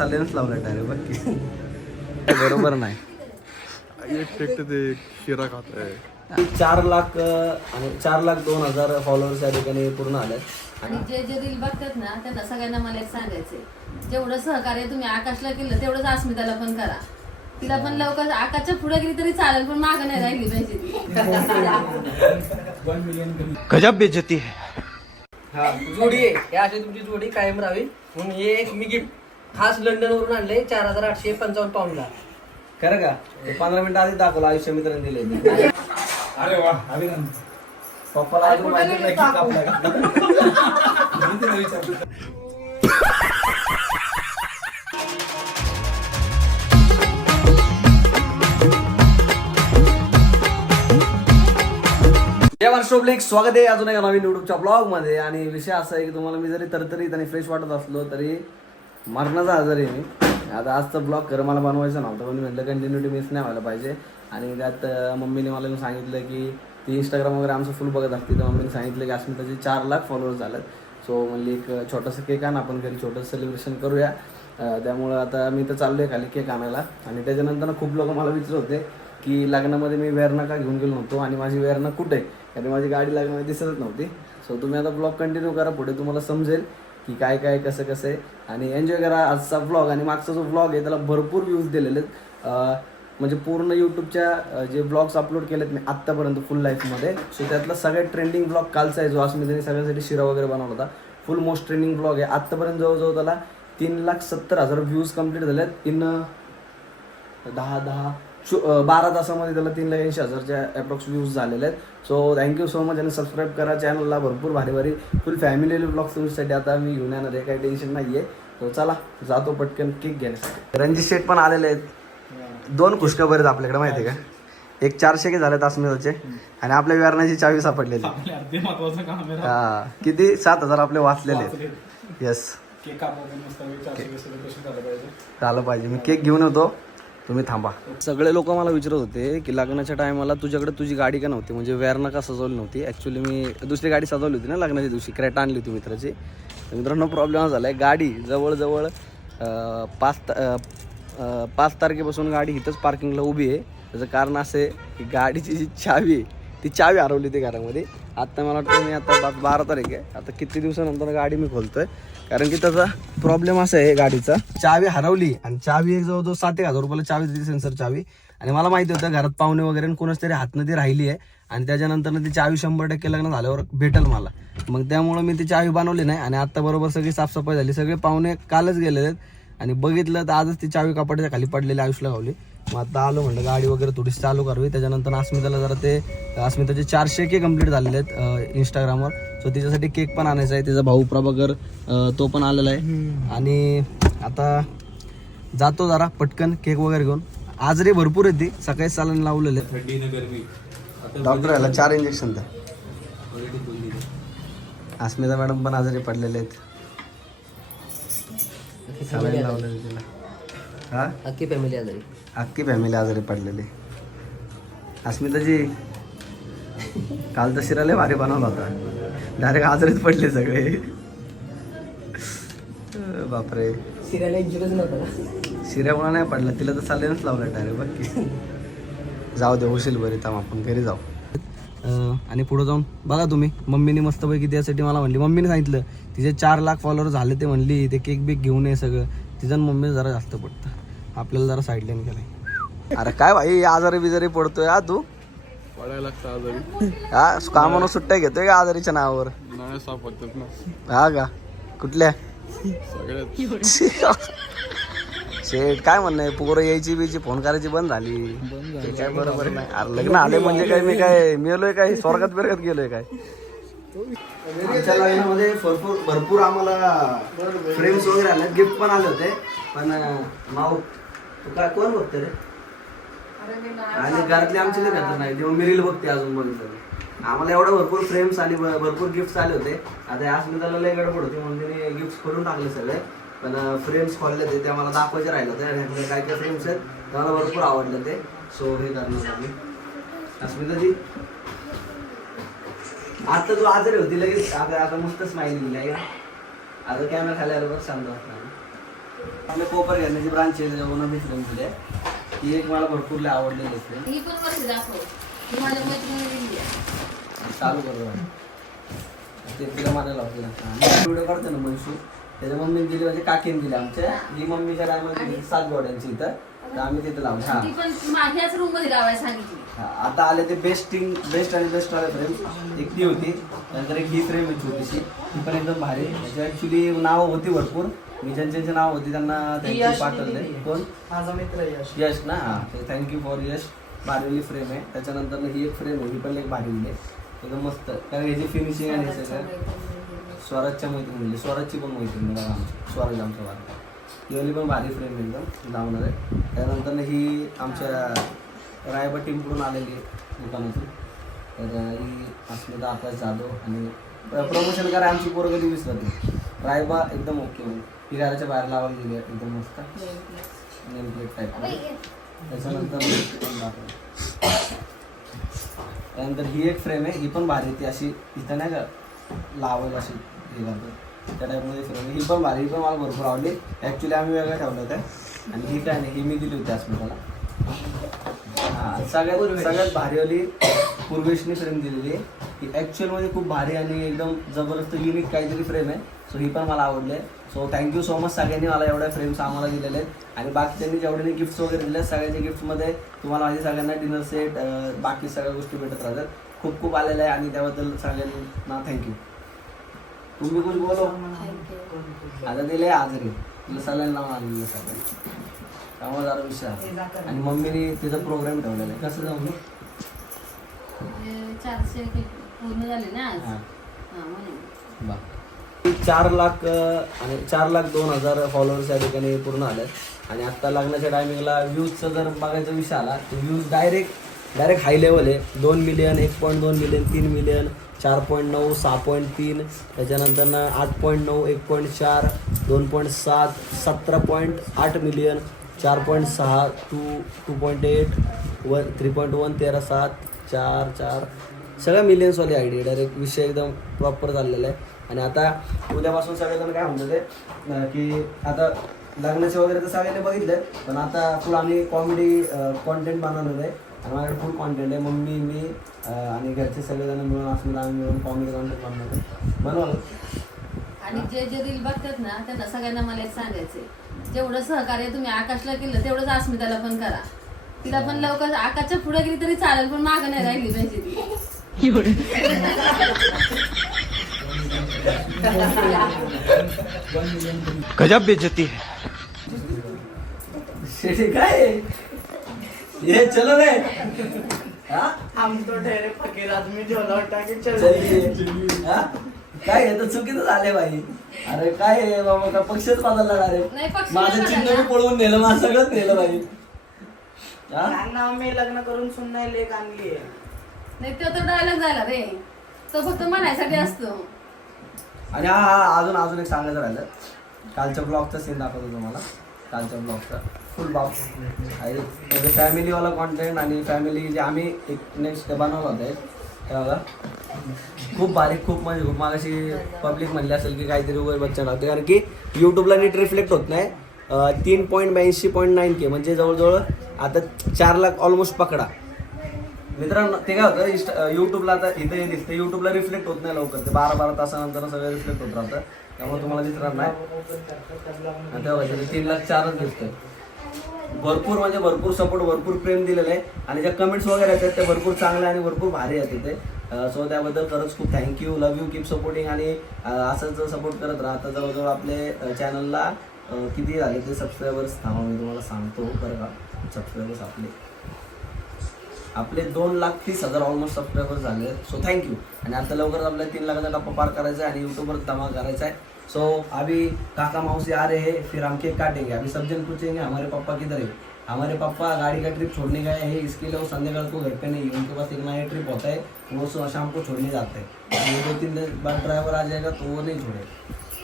Silence लावला direct बघ की. बरोबर नाही. एक ते शिरा खात आहे. 4,02,000 फॉलोअर्स या ठिकाणी पूर्ण आले. आणि जे रील बघतात ना त्यांना सगळ्यांना मला एक सांगायचंय, जेवढं सहकार्य तुम्ही आकाशला केलं तेवढंच अस्मिताला पण करा. तिला पण लवकर आकाशच्या पुढे गेली तरी चालेल, पण मागं नाही राहिली पाहिजे ती. गजब बेइज्जती है. हा जोडी आहे, हे अशी तुमची जोडी कायम राहावी म्हणून हे एक मी गिफ्ट खास लंडन वरून आणले 4,855 पाऊंडला. खरं का? 15 मिनिटं आधी दाखवलं आयुष्य मित्रांनी दिले. अरे वा अभिनंदन. पप्पाला अजून माहिती नाही की कापला का. स्वागत आहे अजून एका नवीन युट्यूबच्या ब्लॉग मध्ये. आणि विषय असा आहे की तुम्हाला मी जरी तरतरीत आणि फ्रेश वाटत असलो तरी मरणाचा आजारी आहे मी. आता आजचा ब्लॉग खरं मला बनवायचं नव्हतं, पण मी म्हटलं कंटिन्युटी मिस नाही व्हायला पाहिजे. आणि त्यात मम्मीने मला सांगितलं की ती इंस्टाग्राम वगैरे आमचं फुल बघत असते, तर मम्मीने सांगितलं की अस्मिताचे 4 लाख फॉलोअर्स झालेत. सो म्हणली एक छोटंसं केक आण, आपण घरी छोटंसं सेलिब्रेशन करूया. त्यामुळं आता मी तर चाललो आहे खाली केक आणायला. आणि त्याच्यानंतर खूप लोक मला विचारत होते की लग्नामध्ये मी वेरणा का घेऊन गेलो नव्हतो आणि माझी वेरणा कुठे आहे, कारण माझी गाडी लग्नामध्ये दिसतच नव्हती. सो तुम्ही आता ब्लॉग कंटिन्यू करा, पुढे तुम्हाला समजेल की काय काय कसं कसं आहे. आणि एन्जॉय करा आजचा ब्लॉग. आणि मागचा जो ब्लॉग आहे त्याला भरपूर व्ह्यूज दिलेले आहेत. म्हणजे पूर्ण यूट्यूबच्या जे ब्लॉग्स अपलोड केलेत मी आत्तापर्यंत फुल लाईफमध्ये, सो त्यातला सगळ्यात ट्रेंडिंग ब्लॉग कालचा आहे जो अस्मिताने सगळ्यासाठी शिरा वगैरे बनवला होता. फुल मोस्ट ट्रेंडिंग ब्लॉग आहे. आत्तापर्यंत जवळजवळ त्याला 3,70,000 व्ह्यूज कंप्लीट झालेत. 12 तासामध्ये त्याला 3,80,000च्या अप्रॉक्स व्ह्यूज झालेले आहेत. So thank you so much. आणि सबस्क्राईब करा चॅनलला. भरपूर भारी भारी फुल फॅमिली ब्लॉग्स तुमच्यासाठी आता मी घेऊन येणार आहे, काही टेन्शन नाही आहे. तो चला जातो पटकन केक घेण्यासाठी. रणजित शेठ पण आलेले आहेत. 2 खुशखबर आहेत आपल्याकडे माहिती आहे का. एक 400 के झालेत अस्मिताचे आणि आपल्या वेरणाची चावी सापडलेली. हा किती 7,000 आपले वाचलेले आहेत. येस झालं पाहिजे. मी केक घेऊन येतो, तुम्ही थांबा. सगळे लोक मला विचारत होते की लग्नाच्या टायमाला तुझ्याकडे तुझी गाडी का नव्हती, म्हणजे वेरणा का सजवली नव्हती. ॲक्च्युली मी दुसरी गाडी सजवली होती ना लग्नाच्या दिवशी, क्रेटा आणली होती मित्राची. तर मित्रांनो प्रॉब्लेम झाला आहे, गाडी जवळजवळ 5 तारखेपासून गाडी इथंच पार्किंगला उभी आहे. त्याचं कारण असं आहे की गाडीची जी चावी आहे ती चावी हरवली होती घरामध्ये. आत्ता मला वाटतं मी आता 12 तारीख आहे, आता किती दिवसानंतर गाडी मी खोलतोय, कारण की त्याचा प्रॉब्लेम असा आहे गाडीचा, चावी हरवली. आणि चावी एक जवळजवळ 7,000 रुपयाला चावी दिली, सेन्सर चावी. आणि मला माहिती होतं घरात पाहुणे वगैरे कोणाच तरी हातनं ती राहिली आहे आणि त्याच्यानंतर ती चावी 100% लग्न झाल्यावर भेटेल मला. मग त्यामुळं मी ती चावी बनवली नाही. आणि आत्ता बरोबर सगळी साफसफाई झाली, सगळे पाहुणे कालच गेलेले आहेत. आणि बघितलं तर आजच ती चावी कपाटाच्या खाली पडलेली आयुषला गावली. मग आता आलो म्हणलं गाडी वगैरे थोडीशी चालू करावी. त्याच्यानंतर अस्मिताला जरा ते अस्मिताचे 400 के कंप्लीट झालेले आहेत इंस्टाग्रामवर. सो तिच्यासाठी केक पण आणायचा आहे. तिचा भाऊ प्रभाकर तो पण आलेला आहे. आणि आता जातो जरा पटकन केक वगैरे घेऊन. आजरी भरपूर आहे, ती सकाळी चालून लावलेले. डॉक्टर याला 4 इंजेक्शन द्या. अस्मिता मॅडम पण आजारी पडलेले आहेत, सलाईन लावलेले तिला. हा अख्खी फॅमिली आजारी, अख्खी फॅमिली आजारी पडलेली. अस्मिताजी काल तर शिराले भारी बनवला होता, डायरेक्ट आजारीच पडले सगळे. बापरे. सिरियाला इन्शुरन्स नव्हता, शिऱ्यामुळं नाही पडला, तिला तर सायलेन्स लावला डायरेक्ट बघ की. जाऊ दे होशील बरी, थांब आपण घरी जाऊ. आणि पुढे जाऊन बघा तुम्ही, मम्मीने मस्तपैकी त्यासाठी मला म्हणली, मम्मीने सांगितलं तिचे 4 लाख फॉलोअर झाले, ते म्हणली ते केक बेक घेऊन ये सगळं. तिचं मम्मी जरा जास्त पडतं, आपल्याला जरा साईडलाईन केलंय. अरे काय भाई आजारी बिजारी पडतोय हा तू, पडायला लागतं आजारी. हा कामानं सुट्ट्या घेतोय का आजारीच्या नावावर. नाही सापडतात ना. हा का कुठल्या सगळ्यात. शेट काय म्हणणं आहे, पोरं यायची बीची फोन करायची बंद झाली. ते काय बरोबर नाही. अरे लग्न आले म्हणजे काय मी काय मेलोय काय, स्वर्गात बिरगात गेलोय काय. आमच्या लग्नामध्ये भरपूर आम्हाला फ्रेम्स वगैरे आले, गिफ्ट पण आले होते. पण माऊ तू काय कोण बघते रे, आणि घरातले आमची नाही घेतलं नाही, तेव्हा मी रील बघते अजून बघितलं. आम्हाला एवढं भरपूर फ्रेम्स आली, भरपूर गिफ्ट्स आले होते. आता अस्मिताला लय गडबड होती म्हणून तिने गिफ्ट करून टाकले सगळे. पण फ्रेम्स खोलले ते आम्हाला दाखवायचे राहिले होते. आणि काय काय फ्रेम्स आहेत ते मला भरपूर आवडले ते. सो हे करणार आम्ही. अस्मिताजी आता तू आजारी होती लगेच आता मस्त स्माइल दिली आहे. आता कॅमेरा खाली आल्यावर शांत वाटणार. आपले कोपर घेण्याची ब्रांच आहे त्याच्यावर मी फ्रेम दिली आहे. ही एक मला भरपूर लय आवडलेली आहे. ही पण वरती दाखव. ही माझ्या मैत्रिणीने दिली आहे. चालू करतो ते तिला मानायला लावते. व्हिडिओ काढतो ना म्हैसूर त्याच्या मम्मीने दिली म्हणजे काकीने दिली आमच्या. ही मम्मीच्या टायमाला 7 गोड्यांची इथं तर आम्ही तिथे लावली. हा ती पण माझ्याच रूम मध्ये लावायला सांगितली. आता आले ते बेस्ट आणि बेस्ट वाले फ्रेम. एक ती होती नंतर एक ही फ्रेम आहे छोटीशी ती पण एकदम भारी. त्याची ऍक्च्युली नावं होती भरपूर. मी ज्यांची नाव होती त्यांना थँक्यू पाठवले. कोण माझा मित्र यश ना. हा थँक्यू फॉर यश. भारीली फ्रेम आहे. त्याच्यानंतर ही एक फ्रेम आहे ही पण एक भारी आहे एकदम मस्त. कारण ह्याची फिनिशिंग आणि हे सगळं स्वराजच्या मैत्रिणी स्वराजची पण मैत्रिणी बघा आमची स्वराज आमच्या भारी. ही पण भारी फ्रेम एकदम लावणार आहे. त्यानंतर ही आमच्या रायबा टीमकडून आलेली आहे दुकानातून. तर ही अस्मिता आकाश जाधव आणि प्रमोशन करा आमची पोरं कधी विसरत नाही. रायबा एकदम ओके म्हणजे ही घराच्या बाहेर लावायला गेली आहे एकदम मस्त नेम प्लेट टाईप. त्याच्यानंतर त्यानंतर ही एक फ्रेम आहे ही पण भारी ती अशी इथं नाही का लावायला अशी हे करतो त्या टाईपमध्ये फ्रेम आहे. ही पण भारी. ही पण मला भरपूर आवडली. ॲक्च्युली आम्ही वेगळं ठेवलं होतं आणि ही काय नाही ही मी दिली होती अस्मिताला. हां सगळ्यात भारीवाली पूर्वेशनी फ्रेम दिलेली आहे. ही ॲक्च्युअलमध्ये खूप भारी आणि एकदम जबरदस्त युनिक काहीतरी फ्रेम आहे. सो ही पण मला आवडली आहे. सो थँक्यू सो मच सगळ्यांनी मला एवढ्या फ्रेम्स आम्हाला दिलेले आहेत. आणि बाकीच्यांनी जेवढ्यांनी गिफ्ट्स वगैरे दिले सगळ्यांच्या गिफ्ट्समध्ये तुम्हाला माझे सगळ्यांना डिनर सेट बाकी सगळ्या गोष्टी भेटत राहतात. खूप खूप आलेलं आहे आणि त्याबद्दल सगळ्यांना थँक्यू. तुम्ही कुछ बोलो. आता दिले आजरी तुला सगळ्यांना आणलेलं सगळं त्यामुळे जरा विषय आहे. आणि मम्मीने तिचा प्रोग्राम ठेवलेला आहे. कसं जाऊन 400 पूर्ण झाले ना आज. हां हा म्हणून. बा 4 लाख आणि 4,02,000 फॉलोअर्स या ठिकाणी पूर्ण आले. आणि आत्ता लग्नाच्या टायमिंगला व्ह्यूजचा जर बघायचा विषय आला तर व्ह्यूज डायरेक्ट हाय लेवल आहे. 2 मिलियन 1.2 मिलियन 3 मिलियन 4.9 6.3 त्याच्यानंतर ना 8.9 1.4 2.7 17.8 मिलियन 4.6 2.8 3.1 13.7 4 सगळ्या मिलियन्सवाली आय डी डायरेक्ट विषय एकदम प्रॉपर चाललेला आहे. आणि आता उद्यापासून सगळेजण काय म्हणतात ते की आता लग्नाचे वगैरे तर सगळ्यांनी बघितलं पण आता फुल आम्ही कॉमेडी कॉन्टेंट बनवणार आहे. आणि माझ्याकडे फुल कॉन्टेंट आहे. मम्मी मी आणि घरचे सगळेजण मिळून असं आम्ही मिळून कॉमेडी कॉन्टेंट बनवणार आहे बनवलं. आणि जे रील बघतात ना त्यांना सगळ्यांना मला एक सांगायचंय जेवढं सहकार्य तुम्ही आकाशला केलं तेवढंच अस्मिताला पण करा. तिला पण लवकर आकाशच्या पुढे गेली तरी चालेल पण मागं नाही राहिली पाहिजे ती. गजब बेइज्जती है. काय ये चलो रे. हम तो ठहरे फकीर आदमी झोला उठा के काय हे तर चुकीचं झाले बाई. अरे काय आहे बाबा का पक्षच बदलला रे. नाही पक्ष माझं चिन्ह मी पळवून नेलं माझं सगळंच नेलं बाई. मी लग्न करून सुन्ना लेक आणली नाही तो तर डायलॉग झाला रे. तो फक्त म्हणायसाठी असतो. आणि हा अजून एक सांगायचं राहिलं. कालच्या ब्लॉगचा सीन दाखवतो तुम्हाला. कालच्या ब्लॉगचा फुल बॉक्स आहे फॅमिलीवाला कॉन्टेंट आणि फॅमिली जे आम्ही एक नेक्स्ट बनवला होता तेव्हा खूप बारीक खूप म्हणजे खूप मागाशी पब्लिक म्हणली असेल की काहीतरी वगैरे बच्चा लागते कारण की यूट्यूबला नीट रिफ्लेक्ट होत नाही. 3.82.9K म्हणजे जवळजवळ आता 4 लाख ऑलमोस्ट पकडा मित्रांनो. ते काय होतं यूट्यूबला आता इथे दिसतं यूट्यूबला रिफ्लेक्ट होत नाही लवकर. ते 12 तासानंतर सगळं रिफ्लेक्ट होत राहतं त्यामुळे तुम्हाला दिसणार नाही. आणि तेव्हा 3,04,000 दिसतंय. भरपूर म्हणजे भरपूर सपोर्ट भरपूर प्रेम दिलेलं आहे. आणि ज्या कमेंट्स वगैरे येतात ते भरपूर चांगले आणि भरपूर भारी आहेत ते. सो त्याबद्दल खरंच खूप thank you. Love you keep supporting आणि असंच सपोर्ट करत राहा. आता जवळजवळ आपले चॅनलला किती झाले ते सबस्क्रायबर्स थांबा मी तुम्हाला सांगतो बरं का. सबस्क्रायबर्स आपले 2,30,000 ऑलमोस्ट सबस्क्रायबर्स झाले आहेत. So thank you. आणि आता लवकरच आपल्याला 3 लाखाचा टप्पा पार करायचा आहे आणि यूट्यूबवर धमाल करायचा आहे. सो अभी काका मौसी आ रहे हैं फिर हम केक काटेंगे. अभी सब जन पूछेंगे हमारे पापा किधर है. हमारे पापा गाड़ी का ट्रिप छोड़ने गए हैं इसके लिए वो संध्याकाल को घर पे नहीं है. उनके पास एक नया ट्रिप होता है वो शाम को छोड़ने जाते हैं. 2-3 दिन बाद ड्राइवर आ जाएगा तो वो नहीं छोड़ेगा.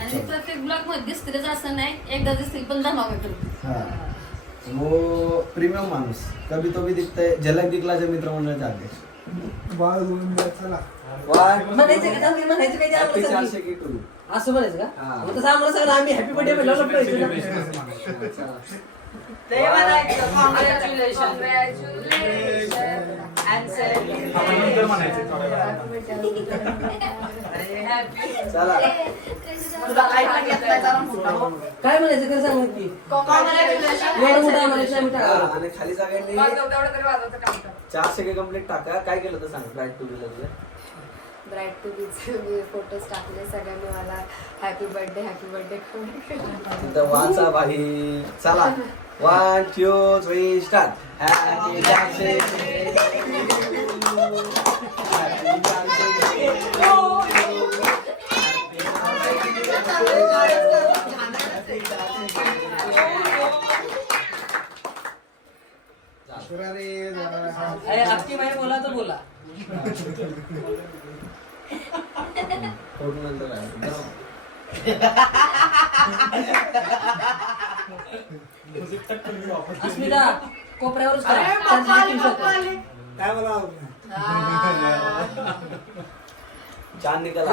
आणि प्रत्येक ब्लॉग मध्ये दिसतीलच असं नाही एकदा दिसतील पण धमाका करतो. हाँ वो प्रीमियम माणूस कभी तो भी दिखता है. झलक दिखलाच्या मित्रमंडळाचे अध्यक्ष असं म्हणायचं का? मग तसं आम्हाला सगळं आम्ही हॅपी बर्थडे चला काय म्हणायचं खरं सांग की एवढं मोठं आम्हाला शामी टाकावं. आणि खाली सगळ्यांनी 400 कंप्लीट टाका. काय केलं तर सांग ब्राईट टू तुझ्या ब्राईट टू बीचे फोटोज टाकले सगळ्यांनी मला हॅपी बर्थडे तिथं वाचा भाई. चला 1 2 3 स्टार्ट. हॅपी बर्थडे अरे आपकी बाई बोला तो बोला. अस्मिता कोपऱ्यावरच करा. छान निकाल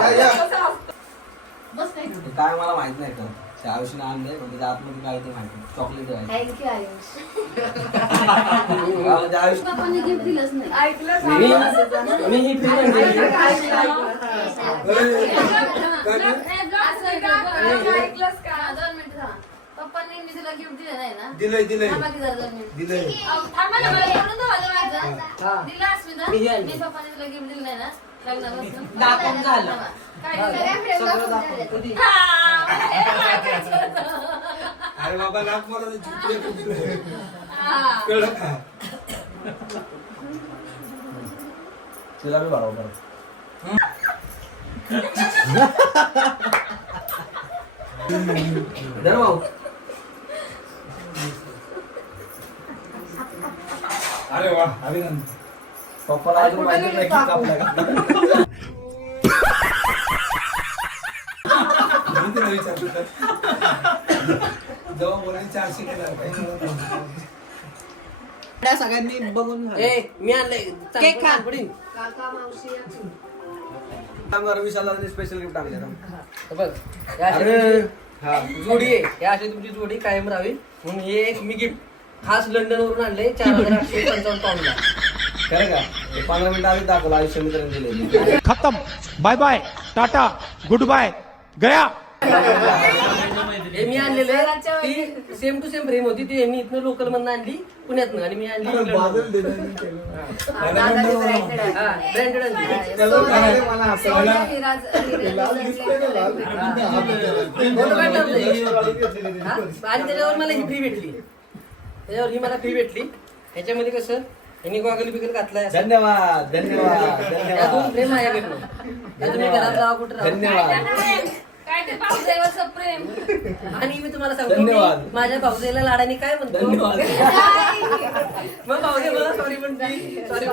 बस काय काय मला माहित नाही का त्या आयुष्याने आणलंय पण त्याच्या आतमध्ये काय ते माहिती चॉकलेट आहे. थँक्यू आयुष. त्या आयुष्य पप्पांनी गिफ्ट दिलंच नाही. मी ही फ्री म्हणली. दोन मिनिटं थांबा. पप्पांनी मी तुला गिफ्ट दिलं नाही ना? दिलंय थांबा की जरा 2 मिनिटं. दिलंय. थांबा ना, मला एवढं तर झालं माझं. हा. दिलं अस्मिता? मी दिलं. मी पप्पांनी तुला गिफ्ट दिलं नाही ना लग्नापासून? दाखवून झालं. थांबा. काय दिलं? सगळं दाखव. कधी? हा, मला ऐकायचं होतं. अरे बाबा लाख मला हा. कळलं का? तिला बी बरोबर धर भाऊ. अरे वा अभिनंदन. पप्पाला अजून माहिती नाही की कापला का. मी तिला विचारलं जेव्हा बोलायला 400 केला सगळ्यांनी बघून ए मी आणलंय केक खा पुढील. काका मावशी विशाला स्पेशल गिफ्ट आणले ना. बघ या अशी अरे तुमची हा जोडी आहे. या अशी तुमची जोडी कायम राहावी म्हणून हे एक मी गिफ्ट खास लंडन वरून आणले 4855 पाऊंडला. खरं का हे 15 मिनिटं आधी दाखवलं आयुष्य मित्रांनी दिले. खत्म bye bye tata goodbye गया. हे मी आणलेलं आहे. ती सेम टू सेम फ्रेम होती. ती यांनी इथनं लोकल मधनं आणली पुण्यातनं आणि मी आणली बादल ब्रँडेड आणि त्याच्यावर मला ही फ्री भेटली. त्याच्यावर ही मला फ्री भेटली. ह्याच्यामध्ये कसं यांनी गॉगल बिगल घातलाय असं. धन्यवाद धन्यवाद या दोन धन्यवाद फ्रेम माझ्याकडनं. या तुम्ही घरात राहा कुठं राहा. धन्यवाद. काय ते भाऊजाईवरचं प्रेम. आणि मी तुम्हाला सांगतो धन्यवाद. मी माझ्या भाऊजाईला लाडाने काय म्हणतो धन्यवाद. मग भाऊजी मला सॉरी म्हणते. सॉरी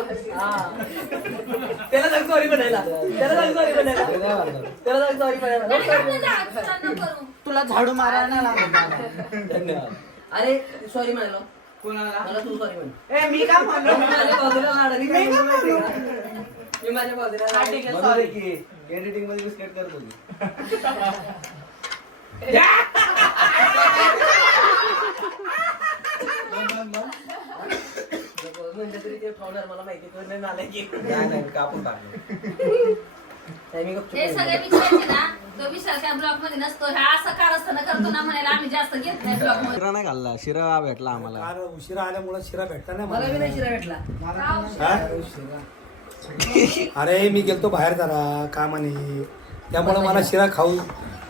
त्याला सांग सॉरी म्हणायला. त्याला सांग सॉरी म्हणायला. धन्यवाद. त्याला सांग सॉरी म्हणायला. आणि आपलं जा, करू. तुला झाडू मारायला लागला. धन्यवाद. अरे सॉरी म्हणालो कोणाला मला तू सॉरी म्हण. ए मी काय म्हणलो मी माझ्या भाऊजीला लाडाने काय म्हणतो माहिती आहे का? मी माझ्या भाऊजीला लाडाने म्हणू दे की एडिटिंग मध्ये बिस्केट करत होती. म्हणजे तरी ते फावणार मला माहिती तो नाही आलाय की नाही नाही कापून टाकलं. नाही, मी गपचूप हे सगळे विचारते ना तो विशाल त्या ब्लॉक मध्ये नसतो. ह्या असं कारस्थानं करतो ना म्हणायला आम्ही जास्त घेत नाही ब्लॉक मध्ये. शिरा नाही खाल्ला शिरा भेटला आम्हाला. फार उशिरा आल्यामुळे शिरा भेटला नाही मला बी मला. नाही शिरा भेटला. अरे मी गेलतो बाहेर जरा कामाने त्यामुळे मला शिरा खाऊ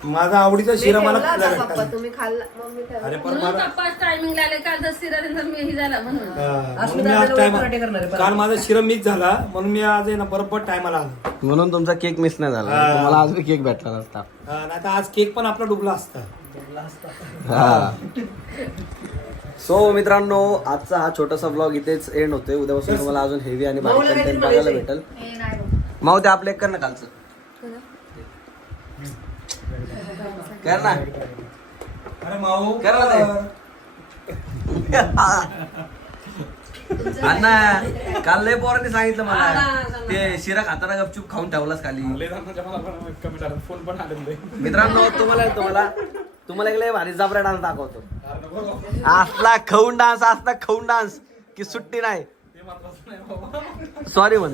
माझा आवडीचा शिरा मला खायला पप्पा भेटला. तुम्ही खाल्ला मम्मी अरे पण म्हणून मला पप्पा टायमिंग आले काल तर सिरा मी ही झाला म्हणून. म्हणून मी आज पराठे करणार आहे, काल माझा शिरा मिस झाला म्हणून मी आज आहे ना बरोबर टायमाला आलो. म्हणून तुमचा केक मिस नाही झाला. हा. तुम्हाला आज बी केक भेटला नसता. नाही तर आज केक पण आपला डुबला असता. हा. सो मित्रांनो आजचा हा छोटासा ब्लॉग इथेच एंड होतोय. उद्यापासून तुम्हाला अजून हेवी आणि भारी माऊला कंटेंट काहीतरी बघायला बोलायचंय. भेटेल. माऊ ते आपलं एक कर ना कालचं कर ना. अरे माऊ कर ना ते. अण्णा काल लय पोरांनी सांगितलं मला ते शिरा खाताना गपचूप खाऊन ठेवलास खाली. फोन पण आले मित्रांनो तुम्हाला तुम्हाला एक लय भारी जबरा डान्स दाखवतो. असला खाऊन डान्स की सुट्टी नाही. सॉरी म्हण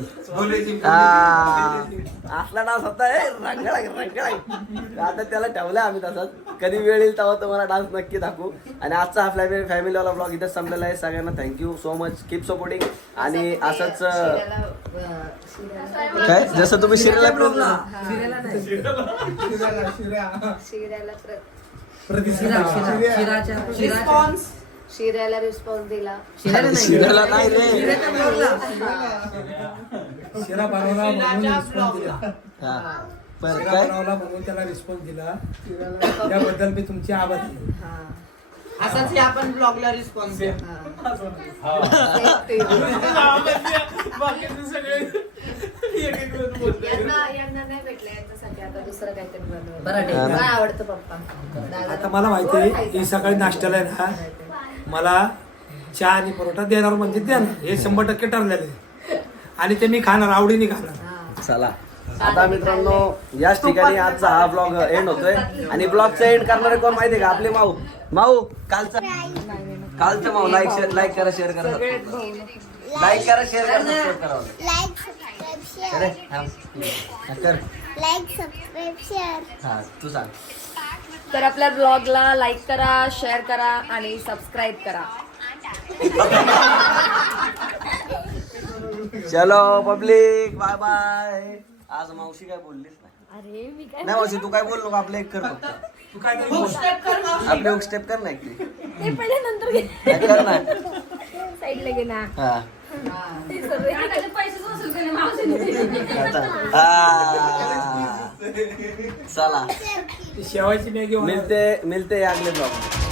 असला डान्स होता आता त्याला ठेवलाय आम्ही तसंच. कधी वेळ येईल तेव्हा तुम्हाला डान्स नक्की दाखवू. आणि आजचा आपल्या फॅमिलीवाला ब्लॉग इथेच संपलेला आहे. सगळ्यांना thank you so much. Keep supporting. आणि असंच काय जसं तुम्ही शिरायला शिऱ्याला रिस्पॉन्स दिला. शिरायला नाही रे. शिरा बनवला म्हणून रिस्पॉन्स दिला. हा. बरं, शिरा काय बनवला म्हणून त्याला रिस्पॉन्स दिला. त्याबद्दल मी तुमची आभारी आहे. असाच हे आपण ब्लॉगला रिस्पॉन्स द्या. यांना नाही भेटलं यांच्यासाठी आता दुसरं काहीतरी बनवलं. पराठे. काय आवडतं पप्पा? आता मला माहिती आहे की सकाळी नाश्त्याला आहे ना मला चहा आणि परोठा देणार म्हणजे देणार हे 100% ठरलेलं आहे. आणि ते मी खाणार, आवडीने खाणार. चला आता मित्रांनो याच ठिकाणी आजचा हा ब्लॉग एंड होतोय. आणि ब्लॉगचा एंड करणारे कोण माहितीये का? आपले माऊ कालचा माऊ. लाईक करा, शेअर करा, लाईक करा, शेअर करा, सबस्क्राईब करा. अरे, थांब. कर. हा तू सांग. तर आपल्या ब्लॉगला लाईक करा, शेअर करा आणि सबस्क्राईब करा. चलो पब्लिक बाय बाय. आज मावशी काय बोललीच नाही. अरे मी काय नाही मावशी तू काय बोल नको. आपले एक कर फक्त. तू काय तरी Hook बोल. step कर मावशी. आपले एक स्टेप कर ना एक. ते पहिले नंतर कर ना. साईडला घे ना. हा आकाशचे पैसेच वसूल केले मावशीने. आता. चला शेवायची मॅगी मिलते अगले ब्लॉग में.